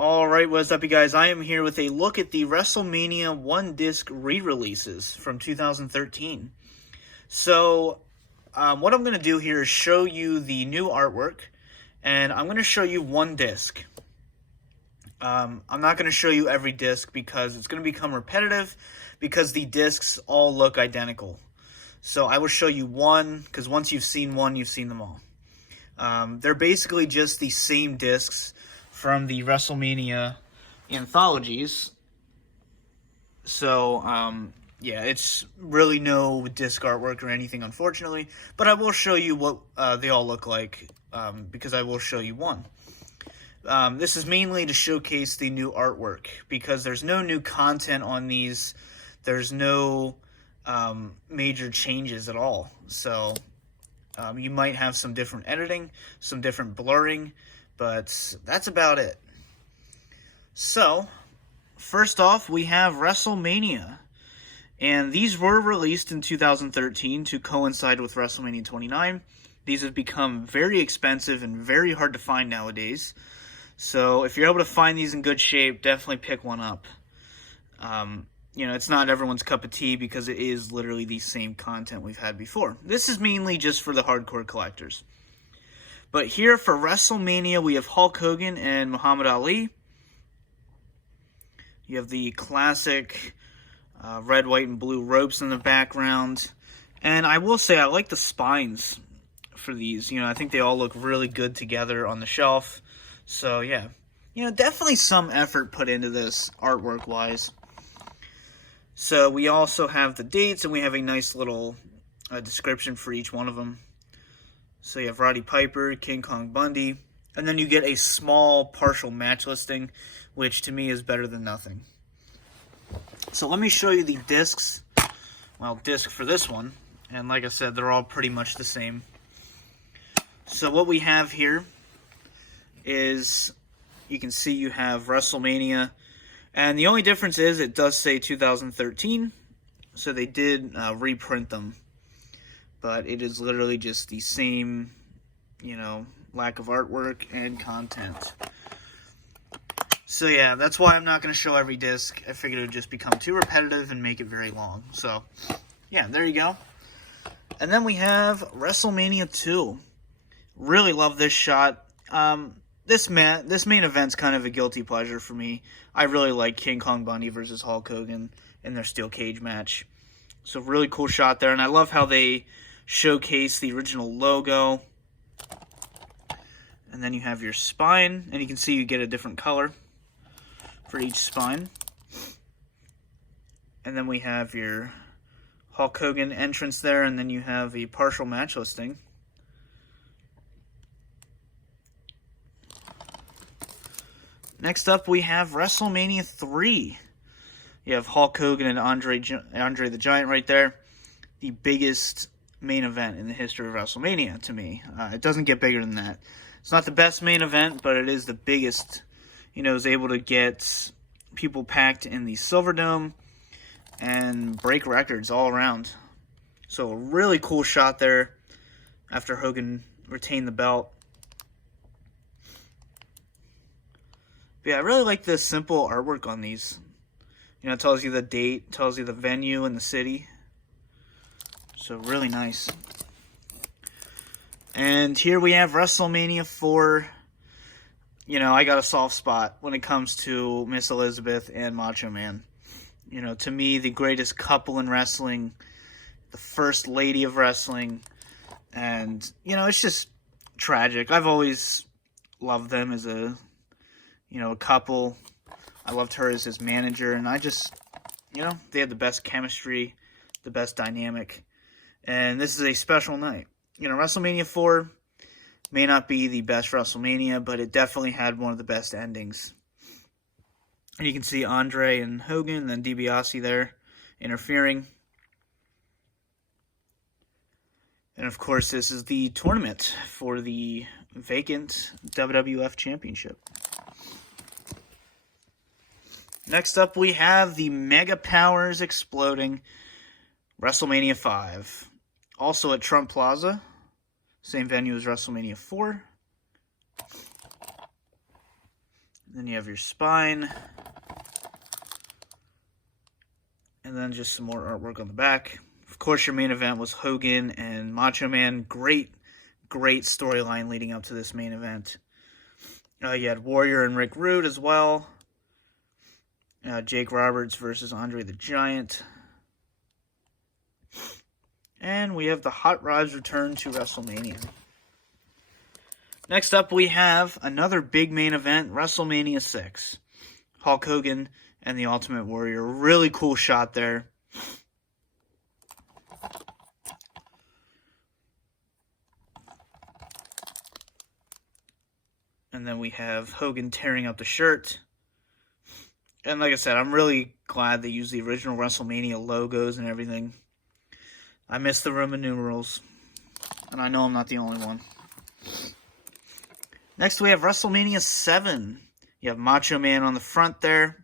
Alright, what's up you guys? I am here with a look at the WrestleMania 1 disc re-releases from 2013. So, what I'm going to do here is show you the new artwork, and I'm going to show you one disc. I'm not going to show you every disc because it's going to become repetitive because the discs all look identical. So I will show you one, because once you've seen one, you've seen them all. They're basically just the same discs from the WrestleMania anthologies. So, yeah, it's really no disc artwork or anything, unfortunately. But I will show you what they all look like, because I will show you one. This is mainly to showcase the new artwork, because there's no new content on these. There's no major changes at all. So, you might have some different editing, some different blurring, but that's about it. So, first off, we have WrestleMania. And these were released in 2013 to coincide with WrestleMania 29. These have become very expensive and very hard to find nowadays. So, if you're able to find these in good shape, definitely pick one up. You know, it's not everyone's cup of tea because it is literally the same content we've had before. This is mainly just for the hardcore collectors. But here for WrestleMania, we have Hulk Hogan and Muhammad Ali. You have the classic red, white, and blue ropes in the background. And I will say, I like the spines for these. You know, I think they all look really good together on the shelf. So, yeah. You know, definitely some effort put into this artwork-wise. So, we also have the dates, and we have a nice little description for each one of them. So you have Roddy Piper, King Kong Bundy, and then you get a small partial match listing, which to me is better than nothing. So let me show you the discs. Well, disc for this one, and like I said, they're all pretty much the same. So what we have here is, you can see you have WrestleMania, and the only difference is it does say 2013, so they did reprint them. But it is literally just the same, you know, lack of artwork and content. So yeah, that's why I'm not going to show every disc. I figured it would just become too repetitive and make it very long. So, yeah, there you go. And then we have WrestleMania II. Really love this shot. This main event's kind of a guilty pleasure for me. I really like King Kong Bundy versus Hulk Hogan in their steel cage match. So really cool shot there. And I love how they showcase the original logo. And then you have your spine, and you can see you get a different color for each spine. And then we have your Hulk Hogan entrance there, and then you have a partial match listing. Next up, we have WrestleMania III. You have Hulk Hogan and Andre the Giant right there. The biggest main event in the history of WrestleMania, to me. It doesn't get bigger than that. It's not the best main event, but it is the biggest. You know, it was able to get people packed in the Silverdome and break records all around. So, a really cool shot there after Hogan retained the belt. But yeah, I really like the simple artwork on these. You know, it tells you the date, tells you the venue and the city. So, really nice. And here we have WrestleMania IV. You know, I got a soft spot when it comes to Miss Elizabeth and Macho Man. You know, to me, the greatest couple in wrestling, the first lady of wrestling. And, you know, it's just tragic. I've always loved them as a, you know, a couple. I loved her as his manager. And I just, you know, they had the best chemistry, the best dynamic. And this is a special night. You know, WrestleMania IV may not be the best WrestleMania, but it definitely had one of the best endings. And you can see Andre and Hogan, and then DiBiase there interfering. And of course, this is the tournament for the vacant WWF Championship. Next up, we have the Mega Powers exploding WrestleMania V. Also at Trump Plaza. Same venue as WrestleMania IV. Then you have your spine. And then just some more artwork on the back. Of course, your main event was Hogan and Macho Man. Great storyline leading up to this main event. You had Warrior and Rick Rude as well. Jake Roberts versus Andre the Giant. And we have the Hot Rods return to WrestleMania. Next up, we have another big main event, WrestleMania VI. Hulk Hogan and the Ultimate Warrior. Really cool shot there. And then we have Hogan tearing up the shirt. And like I said, I'm really glad they used the original WrestleMania logos and everything. I miss the Roman numerals. And I know I'm not the only one. Next we have WrestleMania VII. You have Macho Man on the front there.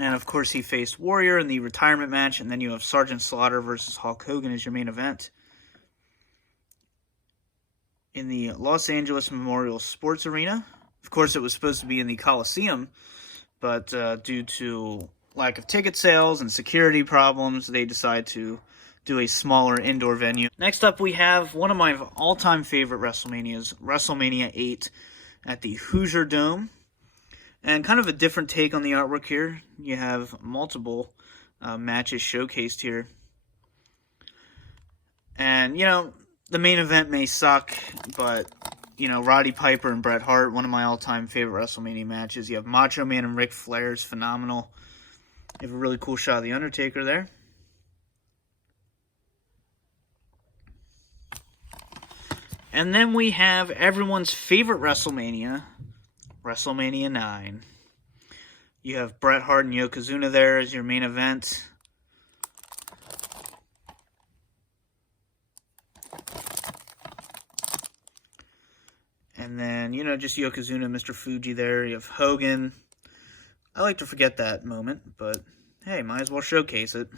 And of course he faced Warrior in the retirement match. And then you have Sergeant Slaughter versus Hulk Hogan as your main event. In the Los Angeles Memorial Sports Arena. Of course, it was supposed to be in the Coliseum, but due to lack of ticket sales and security problems, they decided to do a smaller indoor venue. Next up, we have one of my all-time favorite WrestleManias, WrestleMania VIII at the Hoosier Dome. And kind of a different take on the artwork here. You have multiple matches showcased here. And, you know, the main event may suck, but, you know, Roddy Piper and Bret Hart, one of my all-time favorite WrestleMania matches. You have Macho Man and Ric Flair is phenomenal. You have a really cool shot of The Undertaker there. And then we have everyone's favorite WrestleMania, WrestleMania IX. You have Bret Hart and Yokozuna there as your main event. And then, you know, just Yokozuna and Mr. Fuji there. You have Hogan. I like to forget that moment, but hey, might as well showcase it.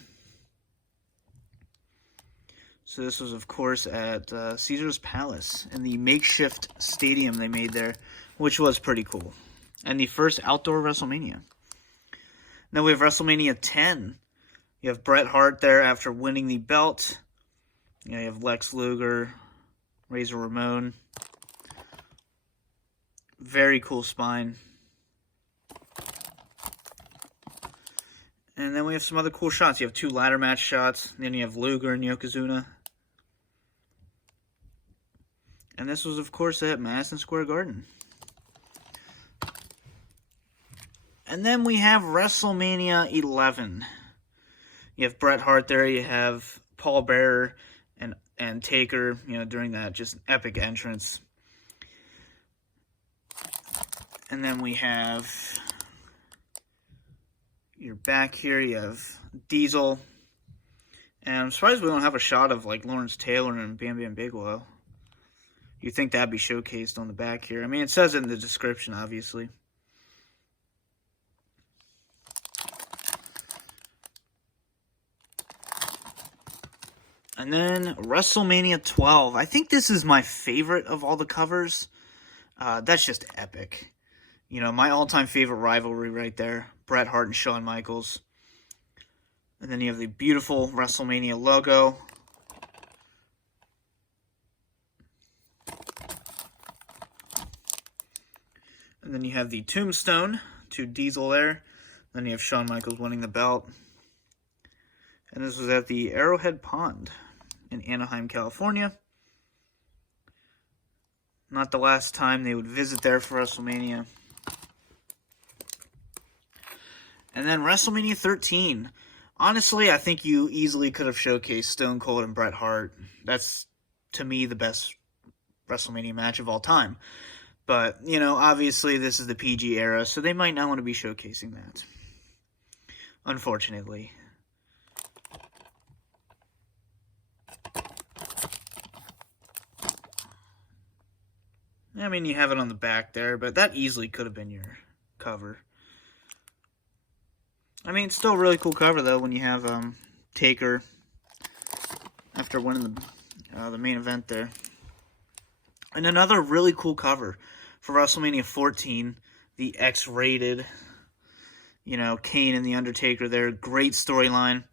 So this was, of course, at Caesar's Palace in the makeshift stadium they made there, which was pretty cool. And the first outdoor WrestleMania. Then we have WrestleMania X. You have Bret Hart there after winning the belt. You have Lex Luger, Razor Ramon. Very cool spine. And then we have some other cool shots. You have two ladder match shots. Then you have Luger and Yokozuna. And this was, of course, at Madison Square Garden. And then we have WrestleMania XI. You have Bret Hart there. You have Paul Bearer and Taker, you know, during that just epic entrance. And then we have your back here. You have Diesel. And I'm surprised we don't have a shot of, like, Lawrence Taylor and Bam Bam Bigelow. You'd think that'd be showcased on the back here. I mean, it says it in the description, obviously. And then WrestleMania 12. I think this is my favorite of all the covers. That's just epic. You know, my all-time favorite rivalry right there. Bret Hart and Shawn Michaels. And then you have the beautiful WrestleMania logo. And then you have the tombstone to Diesel there. Then you have Shawn Michaels winning the belt. And this was at the Arrowhead Pond in Anaheim, California. Not the last time they would visit there for WrestleMania. And then WrestleMania 13. Honestly, I think you easily could have showcased Stone Cold and Bret Hart. That's, to me, the best WrestleMania match of all time. But, you know, obviously this is the PG era, so they might not want to be showcasing that. Unfortunately. I mean, you have it on the back there, but that easily could have been your cover. I mean, it's still a really cool cover, though, when you have Taker after winning the main event there. And another really cool cover for WrestleMania 14, the X-rated, Kane and The Undertaker there. Great storyline.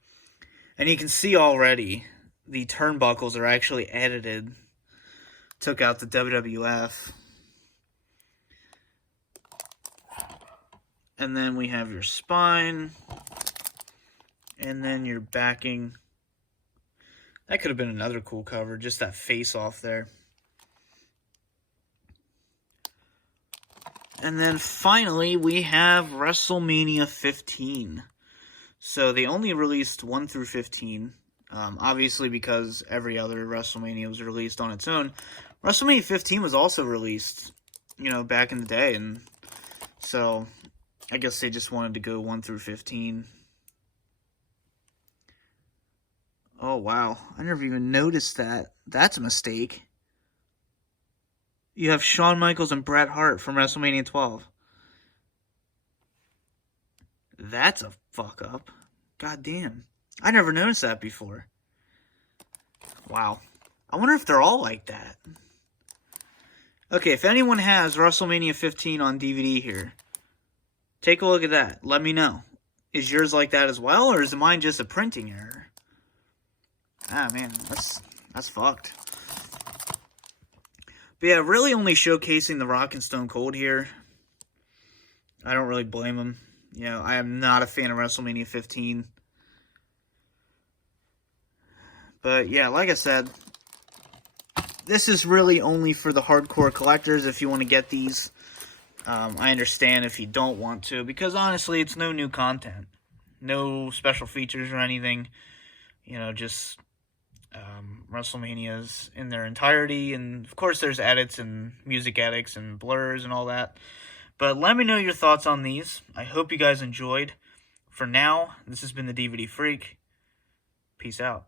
And you can see already the turnbuckles are actually edited. Took out the WWF. And then we have your spine. And then your backing. That could have been another cool cover, just that face off there. And then finally, we have WrestleMania 15. So they only released 1 through 15. Obviously, because every other WrestleMania was released on its own. WrestleMania 15 was also released, back in the day. And so I guess they just wanted to go 1 through 15. Oh, wow. I never even noticed that. That's a mistake. You have Shawn Michaels and Bret Hart from WrestleMania 12. That's a fuck up. God damn. I never noticed that before. Wow. I wonder if they're all like that. Okay, if anyone has WrestleMania 15 on DVD here, take a look at that. Let me know. Is yours like that as well, or is mine just a printing error? Ah, man, that's fucked. But yeah, really only showcasing The Rock and Stone Cold here. I don't really blame them. I am not a fan of WrestleMania 15. But yeah, like I said, this is really only for the hardcore collectors if you want to get these. I understand if you don't want to, because honestly, it's no new content. No special features or anything. Just WrestleManias in their entirety, and of course there's edits and music edits and blurs and all that. But let me know your thoughts on these. I hope you guys enjoyed. For now, this has been the DVD Freak. Peace out.